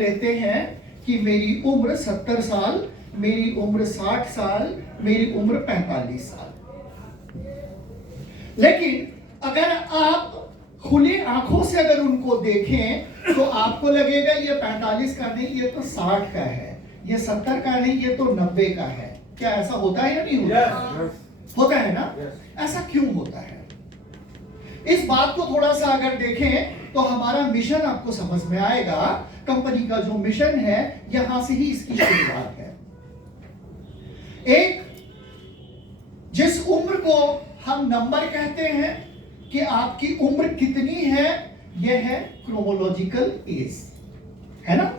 लेते हैं कि मेरी उम्र 70 साल, मेरी उम्र 60 साल, मेरी उम्र 45 साल। लेकिन अगर आप खुली आंखों से अगर उनको देखें तो आपको लगेगा ये 45 का नहीं, ये तो 60 का है, ये 70 का नहीं, ये तो 90 का है। क्या ऐसा होता है या नहीं होता? होता है ना? ऐसा क्यों होता है? इस बात को थोड़ा सा अगर देखें तो हमारा मिशन आपको समझ में आएगा। कंपनी का जो मिशन है यहां से ही इसकी शुरुआत है। एक, जिस उम्र को हम नंबर कहते हैं कि आपकी उम्र कितनी है, यह है क्रोमोलॉजिकल एज, है ना?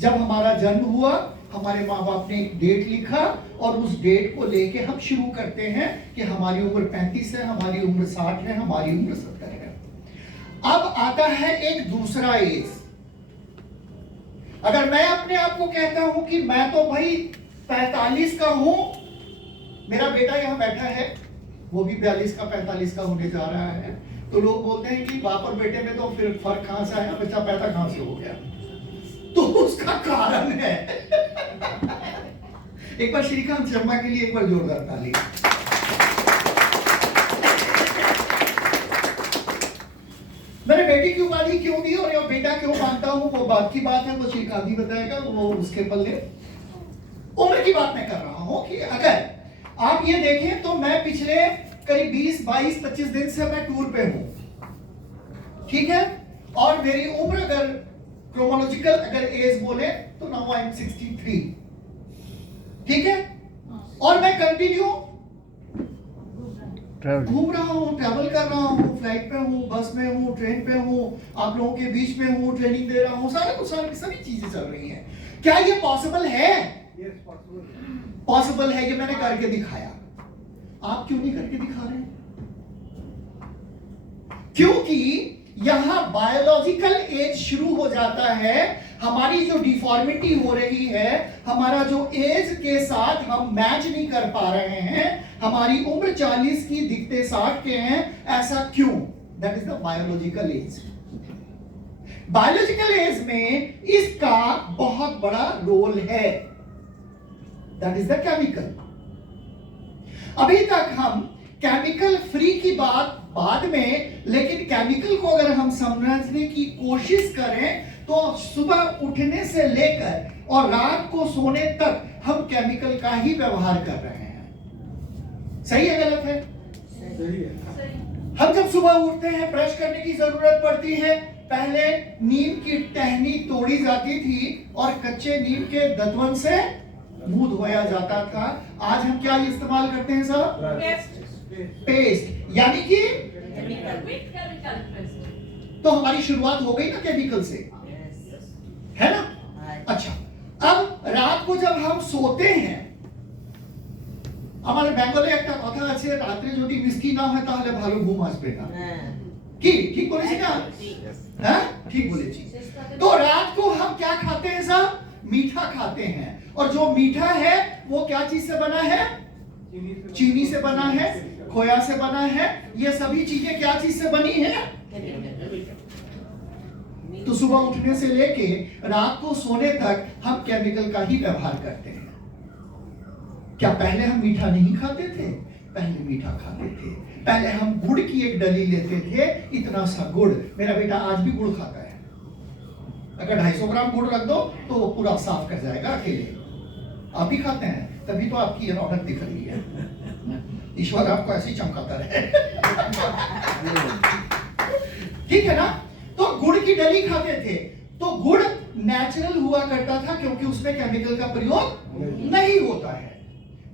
जब हमारा जन्म हुआ, हमारे माँ बाप ने एक डेट लिखा और उस डेट को लेके हम शुरू करते हैं कि हमारी उम्र 35 है, हमारी उम्र 60 है, हमारी उम्र 70 है। अब आता है एक दूसरा एज। अगर मैं अपने आप को कहता हूं कि मैं तो भाई 45 का हूं, मेरा बेटा यहां बैठा है, वो भी 42 का 45 का होने जा रहा है, तो लोग बोलते हैं कि बाप और बेटे में तो फिर फर्क कहां से आया, बच्चा पैदा कहां से हो गया? तो उसका कारण है एक बार श्रीकांत शर्मा के लिए एक बार जोरदार ताली। मैंने बेटी की उपाधि क्यों दी और ये बेटा क्यों मानता हूं, वो बात की बात है, वो श्रीकांत ही बताएगा, वो उसके पल्ले। उम्र की बात मैं कर रहा हूं कि अगर आप ये देखें तो मैं पिछले करीब 20, 22, 25 दिन से मैं टूर पे हूं, ठीक है? और मेरी उम्र अगर क्रोमोलॉजिकल अगर एज बोले तो नाउ आई एम 63, ठीक है? और मैं कंटिन्यू घूम रहा हूं, ट्रैवल कर रहा हूं, फ्लाइट पे हूं, बस में हूं, ट्रेन पे हूं, आप लोगों के बीच में हूं, ट्रेनिंग दे रहा हूं, सभी चीजें चल रही हैं। क्या ये पॉसिबल है? पॉसिबल है, ये मैंने करके दिखाया। आप क्यों नहीं करके दिखा रहे? क्योंकि यहां बायोलॉजिकल एज शुरू हो जाता है। हमारी जो डिफॉर्मिटी हो रही है, हमारा जो एज के साथ हम मैच नहीं कर पा रहे हैं, हमारी उम्र 40 की दिखते 60 के हैं, ऐसा क्यों? That is the biological age. Biological age में इसका बहुत बड़ा रोल है, दैट इज द केमिकल। अभी तक हम केमिकल फ्री की बात बाद में, लेकिन केमिकल को अगर हम समझने की कोशिश करें तो सुबह उठने से लेकर और रात को सोने तक हम केमिकल का ही व्यवहार कर रहे हैं। सही है गलत है? सही है। हम जब सुबह उठते हैं, ब्रश करने की जरूरत पड़ती है, पहले नीम की टहनी तोड़ी जाती थी और कच्चे नीम के दतवन से मुंह धोया जाता था। आज हम क्या इस्तेमाल करते हैं साहब? पेस्ट, यानी कि तो हमारी शुरुआत हो गई ना केमिकल से, है ना? अच्छा, अब रात को जब हम सोते हैं, हमारे बेंगले একটা কথা আছে, রাতে যদি মিষ্টি না হয় তাহলে ভালো ঘুম আসবে না। কি ঠিক বলেছি না? হ্যাঁ, ঠিক বলেছি। तो रात को हम क्या खाते हैं साहब? मीठा खाते हैं, और जो मीठा है वो क्या चीज से बना है? चीनी से बना है, खोया से बना है। ये सभी चीजें क्या चीज से बनी है? तो सुबह उठने से लेके रात को सोने तक हम केमिकल का ही व्यवहार करते हैं। क्या पहले हम मीठा नहीं खाते थे? पहले मीठा खाते थे। पहले हम गुड़ की एक डली लेते थे, इतना सा गुड़। मेरा बेटा आज भी गुड़ खाता है। अगर 250 ग्राम गुड़ रख दो तो वो पूरा साफ कर जाएगा अकेले। आप भी खाते हैं, तभी तो आपकी ये रौनक दिख रही है। ईश्वर आपको ऐसे ही चमकाता रहे। ठीक है ना? तो गुड़ की डली खाते थे, तो गुड़ नेचुरल हुआ करता था क्योंकि उसमें केमिकल का प्रयोग नहीं होता है।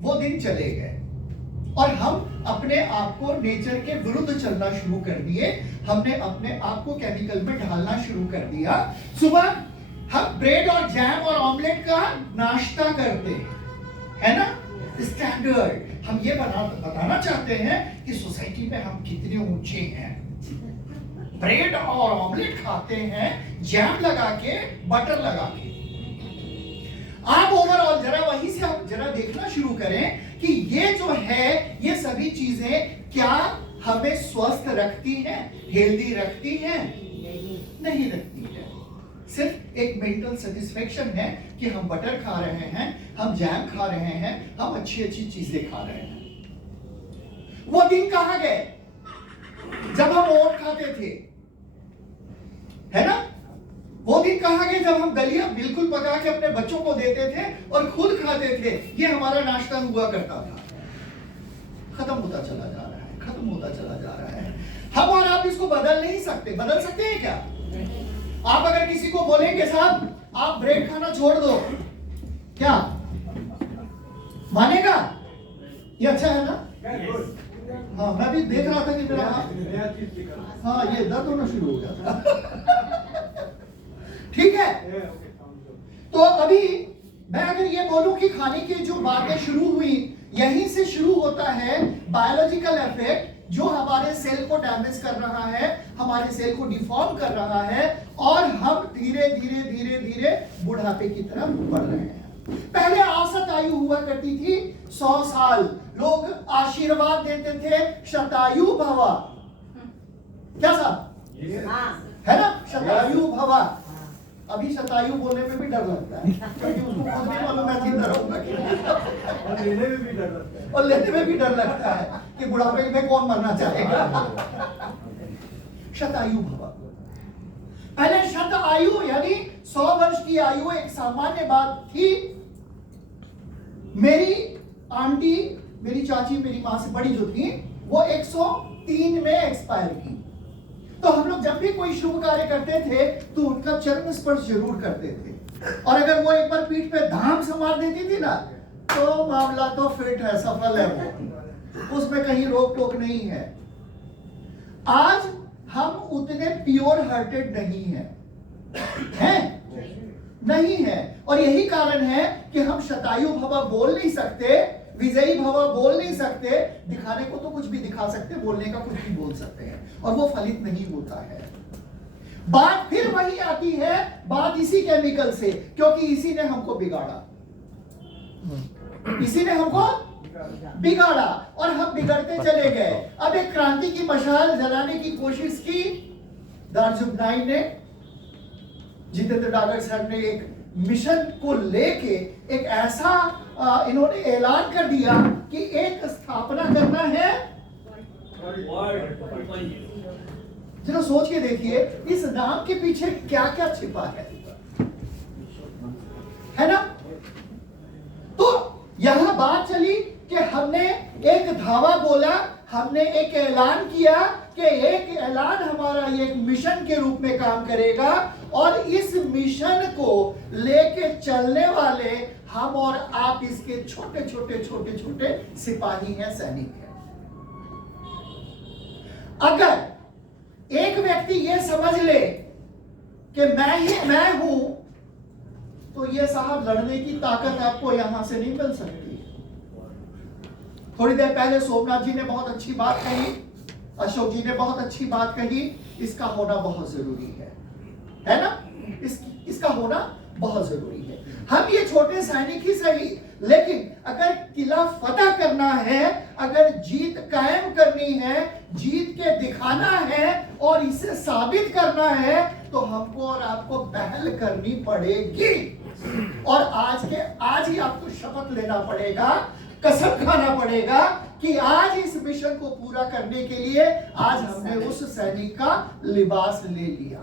वो दिन चले गए और हम अपने आप को नेचर के विरुद्ध चलना शुरू कर दिए। हमने अपने आप को केमिकल में ढालना शुरू कर दिया। सुबह हम ब्रेड और जैम और ऑमलेट का नाश्ता करते हैं, है ना? स्टैंडर्ड। हम ये बताना चाहते हैं कि सोसाइटी में हम कितने ऊंचे हैं। ब्रेड और ऑमलेट खाते हैं, जैम लगा के, बटर लगा के। आप ओवरऑल जरा वहीं से आप जरा देखना शुरू करें कि ये जो है, ये सभी चीजें क्या हमें स्वस्थ रखती हैं, हेल्दी रखती हैं? नहीं रखती है। सिर्फ एक मेंटल सेटिस्फेक्शन है कि हम बटर खा रहे हैं, हम जैम खा रहे हैं, हम अच्छी अच्छी चीजें खा रहे हैं। वो दिन कहां गए जब हम ओट खाते थे, है ना? वो दिन कहां गए जब हम दलिया बिल्कुल पका के अपने बच्चों को देते थे और खुद खाते थे? ये हमारा नाश्ता हुआ करता था। खत्म होता चला जा रहा है, खत्म होता चला जा रहा है। हम और आप इसको बदल नहीं सकते। बदल सकते हैं क्या? आप अगर किसी को बोलेंगे साहब आप ब्रेड खाना छोड़ दो, क्या मानेगा? ये अच्छा है ना? हाँ, मैं भी देख रहा था कि मेरा हाँ ये दर्द होना शुरू हो गया था। ठीक है, तो अभी मैं अगर ये बोलूं कि खाने की जो बातें शुरू हुई, यहीं से शुरू होता है बायोलॉजिकल इफेक्ट जो हमारे सेल को डैमेज कर रहा है, हमारे सेल को डिफॉर्म कर रहा है और हम धीरे धीरे धीरे धीरे बुढ़ापे की तरफ बढ़ रहे हैं। पहले औसत आयु हुआ करती थी 100 साल। लोग आशीर्वाद देते थे शतायु भव। क्या साहब? है ना? शतायु भव। अभी शतायु बोलने में भी डर लगता है क्योंकि उसको खुद नहीं मालूम मैं जिंदा रहूंगा और लेने में भी डर लगता है कि बुढ़ापे में कौन मरना चाहेगा। शतायु भव। पहले शत आयु यानी 100 वर्ष की आयु एक सामान्य बात थी। मेरी आंटी, मेरी चाची, मेरी मां से बड़ी जो थी वो 103 में एक्सपायर की। तो हम लोग जब भी कोई शुभ कार्य करते थे तो उनका चरण स्पर्श जरूर करते थे और अगर वो एक बार पीठ पे धाम से मार देती थी ना तो मामला तो फिट है, सफल है, वो उसमें कहीं रोक टोक नहीं है। आज हम उतने प्योर हार्टेड नहीं हैं? नहीं है। और यही कारण है कि हम शतायु भव बोल नहीं सकते, विजयी भव बोल नहीं सकते। दिखाने को तो कुछ भी दिखा सकते, बोलने का कुछ भी बोल सकते हैं और वो फलित नहीं होता है। बात फिर वही आती है, बात इसी केमिकल से, क्योंकि इसी ने हमको बिगाड़ा, इसी ने हमको बिगाड़ा और हम बिगड़ते चले गए। अब एक क्रांति की मशाल जलाने की कोशिश की दार्जुब्नाइन ने, जितेंद्र डागर सर ने एक मिशन को लेके एक ऐसा इन्होंने ऐलान कर दिया कि एक स्थापना करना है। जरा सोच के देखिए इस नाम के पीछे क्या क्या छिपा है ना? तो यहां बात चली कि हमने एक धावा बोला, हमने एक ऐलान किया कि एक ऐलान हमारा एक मिशन के रूप में काम करेगा और इस मिशन को लेके चलने वाले हम और आप इसके छोटे छोटे छोटे छोटे सिपाही हैं, सैनिक हैं। अगर एक व्यक्ति यह समझ ले कि मैं हूं, तो ये साहब लड़ने की ताकत आपको यहां से नहीं मिल सकती। थोड़ी देर पहले सोमनाथ जी ने बहुत अच्छी बात कही, अशोक जी ने बहुत अच्छी बात कही, इसका होना बहुत जरूरी है ना? इसका होना बहुत जरूरी है। हम ये छोटे सैनिक ही सही, लेकिन अगर किला फतह करना है, अगर जीत कायम करनी है, जीत के दिखाना है और इसे साबित करना है, तो हमको और आपको पहल करनी पड़ेगी। और आज ही आपको शपथ लेना पड़ेगा, कसम खाना पड़ेगा कि आज इस मिशन को पूरा करने के लिए आज हमने उस सैनिक का लिबास ले लिया।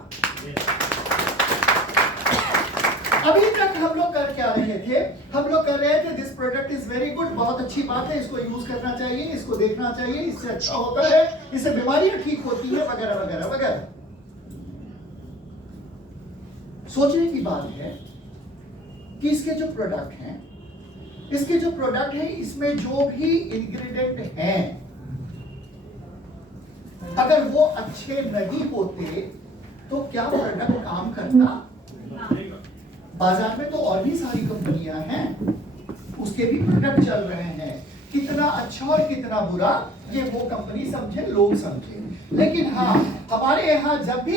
अभी तक हम लोग कर क्या रहे थे? हम लोग कर रहे थे this product is very good, बहुत अच्छी बात है, इसको यूज करना चाहिए, इसको देखना चाहिए, इससे अच्छा होता है, इससे बीमारियां ठीक होती है, वगैरह वगैरह वगैरह। सोचने की बात है कि इसके जो प्रोडक्ट हैं, इसमें जो भी इंग्रेडिएंट हैं, अगर वो अच्छे नहीं होते तो क्या प्रोडक्ट काम करता? बाजार में तो और भी सारी कंपनियां हैं, उसके भी प्रोडक्ट चल रहे हैं। कितना अच्छा और कितना बुरा ये वो कंपनी समझे, लोग समझे। लेकिन हाँ, हमारे यहाँ जब भी